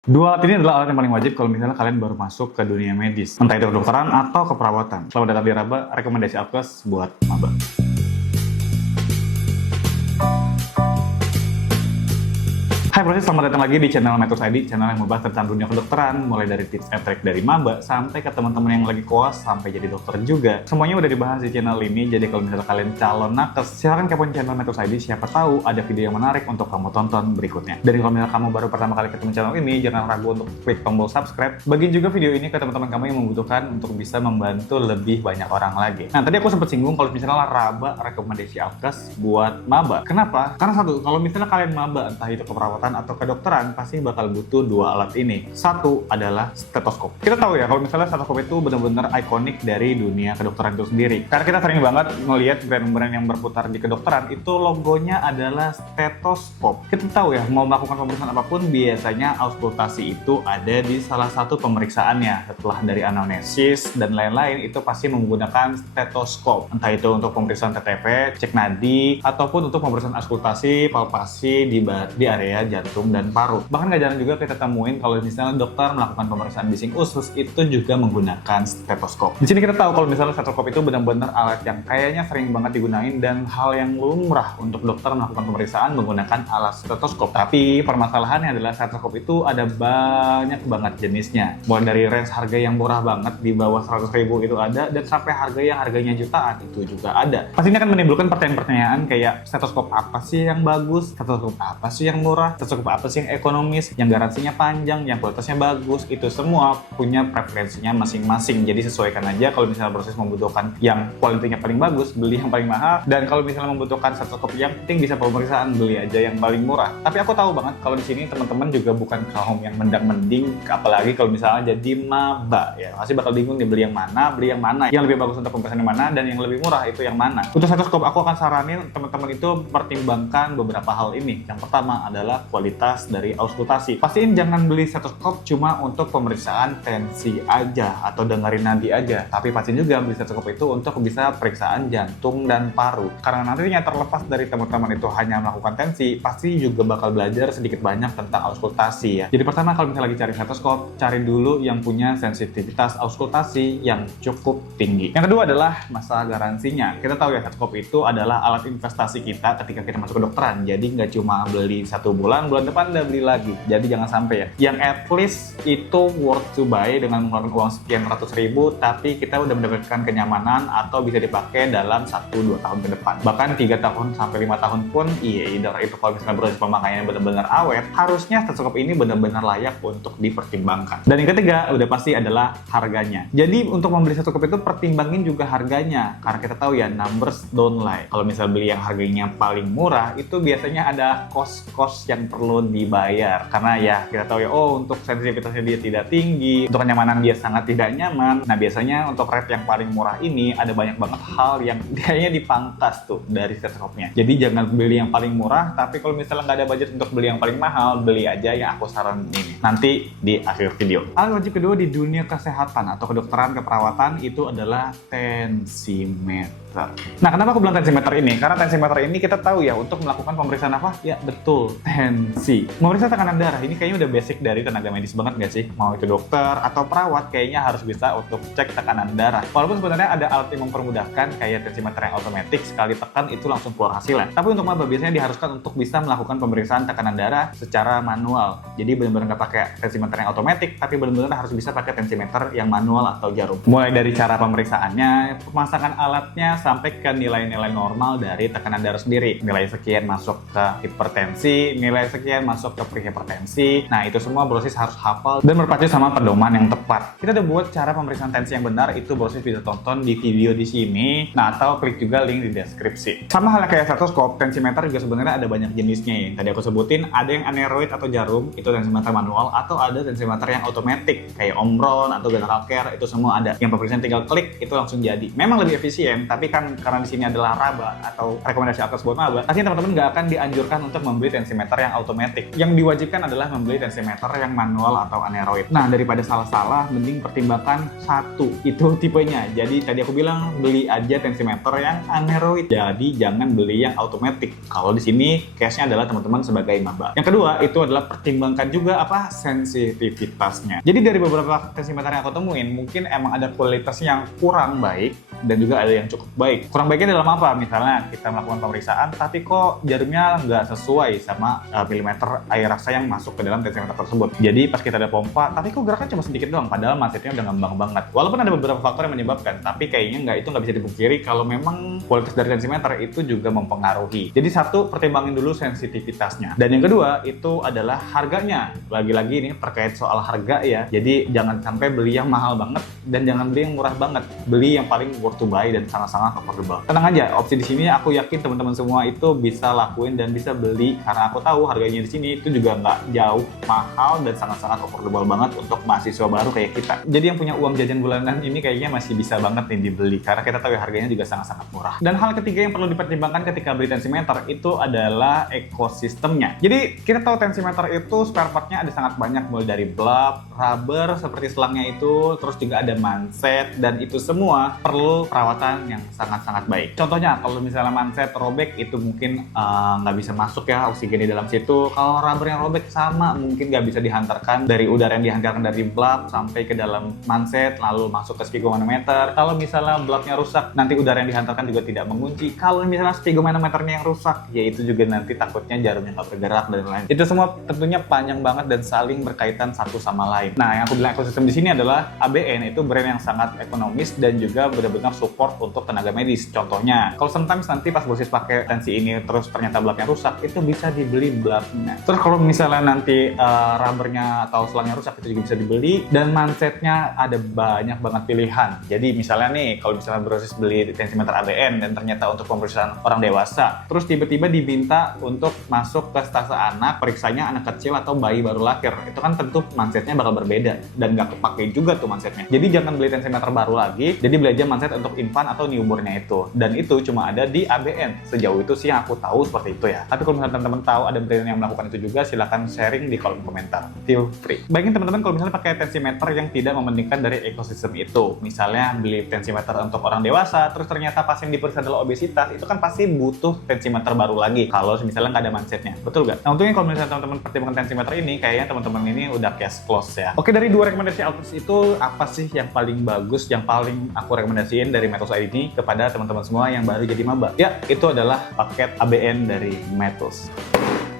Dua alat ini adalah alat yang paling wajib kalau misalnya kalian baru masuk ke dunia medis, entah itu kedokteran atau keperawatan. Selamat datang di Raba, rekomendasi Alkes buat maba. Hai Proses, selamat datang lagi di channel Metos ID, channel yang membahas tentang dunia kedokteran, mulai dari tips and trick dari maba, sampai ke teman-teman yang lagi koas, sampai jadi dokter juga. Semuanya udah dibahas di channel ini, jadi kalau misalnya kalian calon nakes, silahkan kepoin channel Metos ID, siapa tahu ada video yang menarik untuk kamu tonton berikutnya. Dan kalau misalnya kamu baru pertama kali ketemu channel ini, jangan ragu untuk klik tombol subscribe, bagiin juga video ini ke teman-teman kamu yang membutuhkan untuk bisa membantu lebih banyak orang lagi. Nah, tadi aku sempat singgung kalau misalnya Raba rekomendasi Alkes buat maba. Kenapa? Karena satu, kalau misalnya kalian maba, entah itu keperawatan atau kedokteran, pasti bakal butuh dua alat ini. Satu adalah stetoskop. Kita tahu ya, kalau misalnya stetoskop itu benar-benar ikonik dari dunia kedokteran itu sendiri. Karena kita sering banget ngelihat brand-brand yang berputar di kedokteran, itu logonya adalah stetoskop. Kita tahu ya, mau melakukan pemeriksaan apapun, biasanya auskultasi itu ada di salah satu pemeriksaannya. Setelah dari anamnesis dan lain-lain, itu pasti menggunakan stetoskop. Entah itu untuk pemeriksaan TTP, cek nadi, ataupun untuk pemeriksaan auskultasi, palpasi di area jantung dan paru. Bahkan nggak jarang juga kita temuin kalau misalnya dokter melakukan pemeriksaan bising usus itu juga menggunakan stetoskop. Di sini kita tahu kalau misalnya stetoskop itu benar-benar alat yang kayaknya sering banget digunain dan hal yang lumrah untuk dokter melakukan pemeriksaan menggunakan alat stetoskop. Tapi permasalahannya adalah stetoskop itu ada banyak banget jenisnya. Mulai dari range harga yang murah banget di bawah 100.000 itu ada, dan sampai harga yang harganya jutaan itu juga ada. Pastinya akan menimbulkan pertanyaan-pertanyaan kayak stetoskop apa sih yang bagus, stetoskop apa sih yang murah, stetoskop apa sih yang ekonomis, yang garansinya panjang, yang kualitasnya bagus. Itu semua punya preferensinya masing-masing. Jadi sesuaikan aja, kalau misalnya proses membutuhkan yang kualitasnya paling bagus, beli yang paling mahal. Dan kalau misalnya membutuhkan stetoskop yang penting bisa pemeriksaan, beli aja yang paling murah. Tapi aku tahu banget kalau di sini teman-teman juga bukan kaum yang mendang-mending, apalagi kalau misalnya jadi maba ya. Pasti bakal bingung nih beli yang mana, yang lebih bagus untuk pemeriksaan yang mana, dan yang lebih murah itu yang mana. Untuk stetoskop aku akan saranin teman-teman itu pertimbangkan beberapa hal ini. Yang pertama adalah kualitas dari auskultasi. Pastiin jangan beli stetoskop cuma untuk pemeriksaan tensi aja atau dengerin nadi aja, tapi pastiin juga beli stetoskop itu untuk bisa periksaan jantung dan paru. Karena nantinya terlepas dari teman-teman itu hanya melakukan tensi, pasti juga bakal belajar sedikit banyak tentang auskultasi ya. Jadi pertama, kalau misalnya lagi cari stetoskop, cari dulu yang punya sensitivitas auskultasi yang cukup tinggi. Yang kedua adalah masalah garansinya. Kita tahu ya, stetoskop itu adalah alat investasi kita ketika kita masuk kedokteran. Jadi nggak cuma beli 1 bulan depan udah beli lagi. Jadi jangan sampai ya. Yang at least itu worth to buy dengan mengeluarkan uang sekian ratus ribu, tapi kita udah mendapatkan kenyamanan atau bisa dipakai dalam 1-2 tahun ke depan. Bahkan 3 tahun sampai 5 tahun pun, either itu kalau misalnya proses pemakaiannya benar-benar awet, harusnya stetoskop ini benar-benar layak untuk dipertimbangkan. Dan yang ketiga, udah pasti adalah harganya. Jadi untuk membeli stetoskop itu pertimbangin juga harganya. Karena kita tahu ya, numbers don't lie. Kalau misalnya beli yang harganya paling murah, itu biasanya ada cost yang perlu dibayar. Karena ya kita tahu ya, untuk sensitivitasnya dia tidak tinggi, untuk kenyamanan dia sangat tidak nyaman. Nah, biasanya untuk rate yang paling murah ini ada banyak banget hal yang kayaknya dipangkas tuh dari stetoskopnya. Jadi jangan beli yang paling murah, tapi kalau misalnya nggak ada budget untuk beli yang paling mahal, beli aja yang aku saranin ini. Nanti di akhir video. Alat wajib kedua di dunia kesehatan atau kedokteran keperawatan itu adalah tensimeter. Nah, kenapa aku bilang tensimeter ini? Karena tensimeter ini kita tahu ya, untuk melakukan pemeriksaan apa? Ya, betul, tensi. Memeriksa tekanan darah, ini kayaknya udah basic dari tenaga medis banget nggak sih? Mau itu dokter atau perawat, kayaknya harus bisa untuk cek tekanan darah. Walaupun sebenarnya ada alat yang mempermudahkan, kayak tensimeter yang otomatis, sekali tekan itu langsung keluar hasilnya. Tapi untuk maba biasanya diharuskan untuk bisa melakukan pemeriksaan tekanan darah secara manual. Jadi benar-benar nggak pakai tensimeter yang otomatis, tapi benar-benar harus bisa pakai tensimeter yang manual atau jarum. Mulai dari cara pemeriksaannya, pemasangan alatnya, sampai ke nilai-nilai normal dari tekanan darah sendiri. Nilai sekian masuk ke hipertensi, nilai sekian masuk ke prehipertensi. Nah, itu semua proses harus hafal dan berpacu sama pedoman yang tepat. Kita udah buat cara pemeriksaan tensi yang benar, itu proses bisa tonton di video di sini. Nah, atau klik juga link di deskripsi. Sama halnya kayak stetoskop, tensimeter juga sebenarnya ada banyak jenisnya ya. Tadi aku sebutin, ada yang aneroid atau jarum, itu tensimeter manual, atau ada tensimeter yang otomatis kayak Omron atau General Care, itu semua ada. Yang pemeriksaan tinggal klik, itu langsung jadi. Memang lebih efisien, tapi kan karena di sini adalah raba atau rekomendasi atas buat maba, pasti teman-teman nggak akan dianjurkan untuk membeli tensimeter yang automatic. Yang diwajibkan adalah membeli tensimeter yang manual atau aneroid. Nah, daripada salah-salah, mending pertimbangkan satu, itu tipenya. Jadi tadi aku bilang beli aja tensimeter yang aneroid. Jadi jangan beli yang automatic. Kalau di sini case-nya adalah teman-teman sebagai maba. Yang kedua, itu adalah pertimbangkan juga apa? Sensitivitasnya. Jadi dari beberapa tensimeter yang aku temuin, mungkin emang ada kualitas yang kurang baik dan juga ada yang cukup baik. Kurang baiknya dalam apa? Misalnya kita melakukan pemeriksaan tapi kok jarumnya nggak sesuai sama milimeter air raksa yang masuk ke dalam tensimeter tersebut. Jadi pas kita ada pompa, tapi kok geraknya cuma sedikit doang, padahal mansetnya udah ngembang banget. Walaupun ada beberapa faktor yang menyebabkan, tapi kayaknya itu nggak bisa dipungkiri kalau memang kualitas dari tensimeter itu juga mempengaruhi. Jadi satu, pertimbangin dulu sensitivitasnya. Dan yang kedua, itu adalah harganya. Lagi-lagi ini terkait soal harga ya. Jadi jangan sampai beli yang mahal banget dan jangan beli yang murah banget. Beli yang paling worth to buy dan sangat-sangat affordable. Tenang aja, opsi di sini aku yakin teman-teman semua itu bisa lakuin dan bisa beli karena aku tahu harganya di sini itu juga nggak jauh mahal dan sangat-sangat affordable banget untuk mahasiswa baru kayak kita. Jadi yang punya uang jajan bulanan ini kayaknya masih bisa banget nih dibeli karena kita tahu ya harganya juga sangat-sangat murah. Dan hal ketiga yang perlu dipertimbangkan ketika beli tensimeter itu adalah ekosistemnya. Jadi kita tahu tensimeter itu spare partnya ada sangat banyak, mulai dari blab, rubber seperti selangnya itu, terus juga ada manset, dan itu semua perlu perawatan yang sangat-sangat baik. Contohnya kalau misalnya manset robek itu mungkin nggak bisa masuk ya oksigen di dalam situ. Kalau rubber yang robek sama mungkin nggak bisa dihantarkan dari udara yang dihantarkan dari blab sampai ke dalam manset lalu masuk ke spigomanometer. Kalau misalnya blabnya rusak, nanti udara yang dihantarkan juga tidak mengunci. Kalau misalnya spigomanometernya yang rusak, ya itu juga nanti takutnya jarumnya nggak bergerak dan lain. Itu semua tentunya panjang banget dan saling berkaitan satu sama lain. Nah, yang aku bilang ekosistem di sini adalah ABN itu brand yang sangat ekonomis dan juga benar-benar support untuk tenaga medis. Contohnya, kalau sometimes nanti pas bosis pakai tensi ini terus ternyata blabnya rusak, itu bisa dibeli blabnya. Terus kalau misalnya nanti rubbernya atau selangnya rusak, itu juga bisa dibeli. Dan mansetnya ada banyak banget pilihan. Jadi misalnya nih, kalau misalnya brosis beli tensimeter ABN dan ternyata untuk pemeriksaan orang dewasa, terus tiba-tiba diminta untuk masuk ke stase anak, periksanya anak kecil atau bayi baru lahir, itu kan tentu mansetnya bakal berbeda dan nggak kepake juga tuh mansetnya. Jadi jangan beli tensimeter baru lagi, jadi beli aja manset untuk infant atau newbornnya itu. Dan itu cuma ada di ABN. Sejauh itu sih yang aku tahu seperti itu ya. Tapi kalau misalnya teman-teman tahu ada brand yang melakukan itu juga, silahkan sharing di kolom komentar. Feel free. Bayangin teman-teman kalau misalnya pakai tensimeter yang tidak mementingkan dari ekosistem itu. Misalnya beli tensimeter untuk orang dewasa, terus ternyata pasien diperiksa adalah obesitas, itu kan pasti butuh tensimeter baru lagi kalau misalnya nggak ada mansetnya. Betul nggak? Nah, untungnya kalau misalnya teman-teman pertimbangkan tensimeter ini, kayaknya teman-teman ini udah case close ya. Oke, dari dua rekomendasi alat itu, apa sih yang paling bagus, yang paling aku rekomendasiin dari Metos ID ini kepada teman-teman semua yang baru jadi maba? Ya, itu adalah paket ABN dari Metos.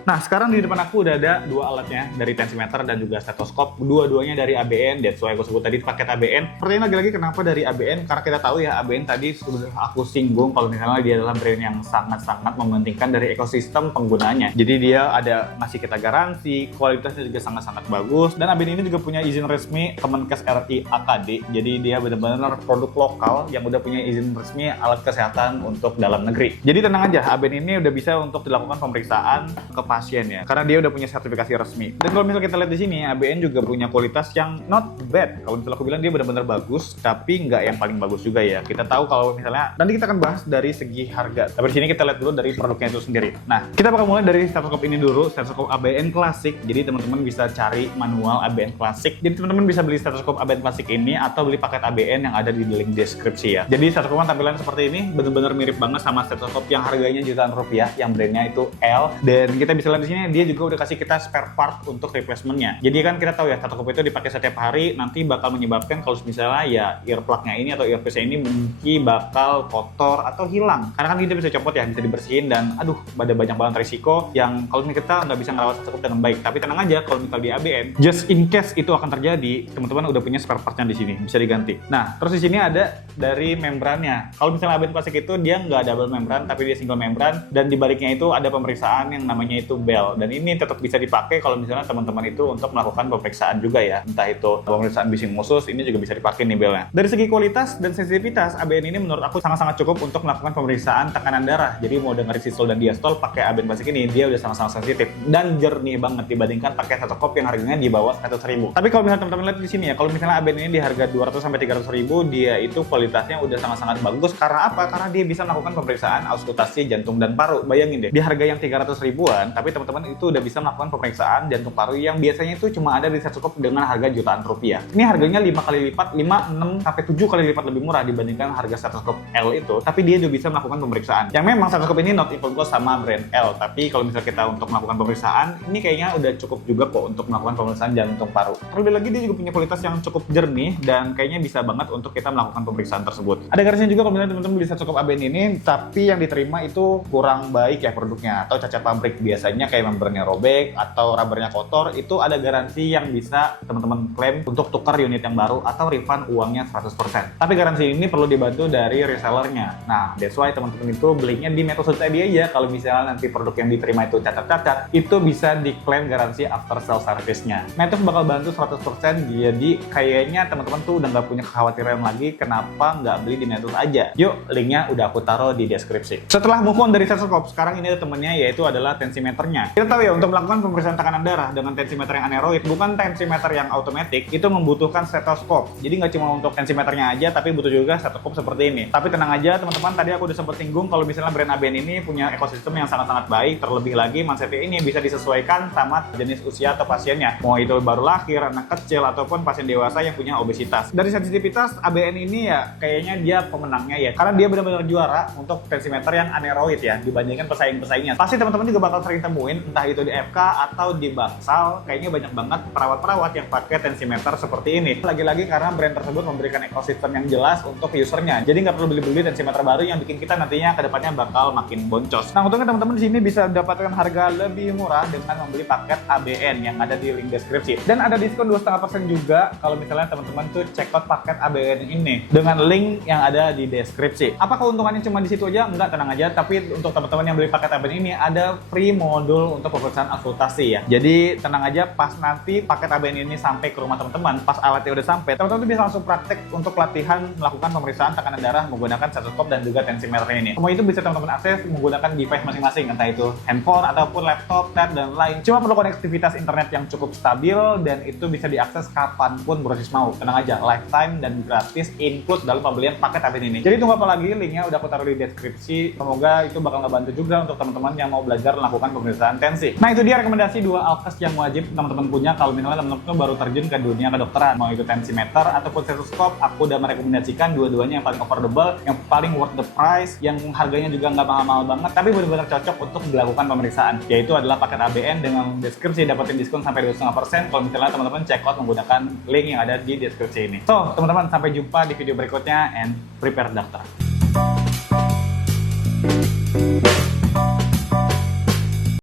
Nah, sekarang di depan aku udah ada dua alatnya dari tensimeter dan juga stetoskop. Dua-duanya dari ABN, that's why aku sebut tadi paket ABN. Pertanyaan lagi-lagi kenapa dari ABN? Karena kita tahu ya ABN tadi sudah aku singgung kalau misalnya dia adalah brand yang sangat-sangat mementingkan dari ekosistem penggunanya. Jadi dia ada ngasih kita garansi, kualitasnya juga sangat-sangat bagus. Dan ABN ini juga punya izin resmi Kemenkes RI AKD. Jadi dia benar-benar produk lokal yang udah punya izin resmi alat kesehatan untuk dalam negeri. Jadi tenang aja, ABN ini udah bisa untuk dilakukan pemeriksaan ke pasien ya, karena dia udah punya sertifikasi resmi. Dan kalau misalnya kita lihat di sini, ABN juga punya kualitas yang not bad. Kalau misalnya aku bilang dia benar-benar bagus, tapi nggak yang paling bagus juga ya. Kita tahu kalau misalnya nanti kita akan bahas dari segi harga. Tapi di sini kita lihat dulu dari produknya itu sendiri. Nah, kita bakal mulai dari stetoskop ini dulu, stetoskop ABN klasik. Jadi teman-teman bisa cari manual ABN klasik. Jadi teman-teman bisa beli stetoskop ABN klasik ini atau beli paket ABN yang ada di link deskripsi ya. Jadi stetoskopnya tampilan seperti ini, benar-benar mirip banget sama stetoskop yang harganya jutaan rupiah, yang brandnya itu L. Dan kita bisa lihat di sini dia juga udah kasih kita spare part untuk replacementnya. Jadi kan kita tahu ya stetoskop itu dipakai setiap hari nanti bakal menyebabkan kalau misalnya ya earplug-nya ini atau earpiece-nya ini mungkin bakal kotor atau hilang. Karena kan dia bisa copot ya, bisa dibersihin dan aduh ada banyak banget risiko yang kalau kita nggak bisa ngerawat stetoskop dengan baik. Tapi tenang aja kalau misalnya di ABN, just in case itu akan terjadi, teman-teman udah punya spare part-nya di sini bisa diganti. Nah terus di sini ada dari membrannya. Kalau misalnya ABN klasik itu dia nggak double membran tapi dia single membran dan di baliknya itu ada pemeriksaan yang namanya itu yaitu bel. Dan ini tetap bisa dipakai kalau misalnya teman-teman itu untuk melakukan pemeriksaan juga ya. Entah itu pemeriksaan bising usus, ini juga bisa dipakai nih belnya. Dari segi kualitas dan sensitivitas, ABN ini menurut aku sangat-sangat cukup untuk melakukan pemeriksaan tekanan darah. Jadi mau dengerin sistol dan diastol pakai ABN basic ini, dia udah sangat-sangat sensitif dan jernih banget dibandingkan pakai stetoskop yang harganya di bawah 100.000. Tapi kalau misalnya teman-teman lihat di sini ya, kalau misalnya ABN ini di harga 200-300.000, dia itu kualitasnya udah sangat-sangat bagus. Karena apa? Karena dia bisa melakukan pemeriksaan auskultasi jantung dan paru. Bayangin deh, di harga yang 300 ribuan, tapi teman-teman itu udah bisa melakukan pemeriksaan jantung paru yang biasanya itu cuma ada di stetoskop dengan harga jutaan rupiah. Ini harganya 5 kali lipat, 5, 6, sampai 7 kali lipat lebih murah dibandingkan harga stetoskop L itu, tapi dia juga bisa melakukan pemeriksaan. Yang memang stetoskop ini not even close sama brand L, tapi kalau misalnya kita untuk melakukan pemeriksaan, ini kayaknya udah cukup juga kok untuk melakukan pemeriksaan jantung paru. Terlebih lagi dia juga punya kualitas yang cukup jernih dan kayaknya bisa banget untuk kita melakukan pemeriksaan tersebut. Ada garisnya juga kalau misalnya teman-teman beli stetoskop ABN ini, tapi yang diterima itu kurang baik ya produknya atau cacat pabrik. Biasanya kayak membernya robek atau rubbernya kotor, itu ada garansi yang bisa teman-teman klaim untuk tukar unit yang baru atau refund uangnya 100%. Tapi garansi ini perlu dibantu dari resellernya. Nah, that's why teman-teman itu belinya di Metosud ID aja. Kalau misalnya nanti produk yang diterima itu cacat-cacat, itu bisa diklaim garansi after sale service-nya. Metos bakal bantu 100%, jadi kayaknya teman-teman tuh udah nggak punya kekhawatiran lagi kenapa nggak beli di Metos aja. Yuk, linknya udah aku taruh di deskripsi. Setelah move on dari stetoskop, sekarang ini ada temennya yaitu adalah tensimeternya. Kita tahu ya, untuk melakukan pemeriksaan tekanan darah dengan tensimeter yang aneroid, bukan tensimeter yang automatic, itu membutuhkan stetoskop. Jadi nggak cuma untuk tensimeternya aja, tapi butuh juga stetoskop seperti ini. Tapi tenang aja teman-teman, tadi aku udah sempat singgung kalau misalnya brand ABN ini punya ekosistem yang sangat-sangat baik. Terlebih lagi Mansevi ini bisa disesuaikan sama jenis usia atau pasiennya. Mau itu baru lahir, anak kecil, ataupun pasien dewasa yang punya obesitas. Dari sensitivitas, ABN ini ya kayaknya dia pemenangnya ya. Karena dia benar-benar juara untuk tensimeter yang aneroid ya, dibandingkan pesaing-pesaingnya. Pasti teman-teman juga bakal sering temuin, entah itu di FK atau di Bangsal, kayaknya banyak banget perawat-perawat yang pakai tensimeter seperti ini. Lagi-lagi karena brand tersebut memberikan ekosistem yang jelas untuk usernya. Jadi nggak perlu beli-beli tensimeter baru yang bikin kita nantinya kedepannya bakal makin boncos. Nah, untungnya teman-teman di sini bisa mendapatkan harga lebih murah dengan membeli paket ABN yang ada di link deskripsi. Dan ada diskon 2,5% juga kalau misalnya teman-teman tuh check out paket ABN ini dengan link yang ada di deskripsi. Apa keuntungannya cuma di situ aja? Enggak, tenang aja. Tapi untuk teman-teman yang beli paket ABN ini ada free modul untuk pemeriksaan auskultasi ya. Jadi tenang aja, pas nanti paket ABN ini sampai ke rumah teman-teman, pas alatnya udah sampai, teman-teman tuh bisa langsung praktek untuk latihan melakukan pemeriksaan tekanan darah menggunakan stetoskop dan juga tensimeter ini. Semua itu bisa teman-teman akses menggunakan device masing-masing, entah itu handphone ataupun laptop, tab, dan lain. Cuma perlu konektivitas internet yang cukup stabil dan itu bisa diakses kapanpun brosis mau. Tenang aja, lifetime dan gratis include dalam pembelian paket ABN ini. Jadi tunggu apa lagi, linknya udah aku taruh di deskripsi. Semoga itu bakal ngebantu juga untuk teman-teman yang mau belajar melakukan pemeriksaan tensi. Nah, itu dia rekomendasi 2 alkes yang wajib teman-teman punya kalau misalnya teman-teman baru terjun ke dunia kedokteran. Mau itu tensimeter ataupun stetoskop, aku udah merekomendasikan dua-duanya yang paling affordable, yang paling worth the price, yang harganya juga nggak mahal-mahal banget, tapi benar-benar cocok untuk dilakukan pemeriksaan. Yaitu adalah paket ABN dengan deskripsi dapetin diskon sampai 2,5% kalau misalnya teman-teman check out menggunakan link yang ada di deskripsi ini. So, teman-teman, sampai jumpa di video berikutnya and prepare daftar.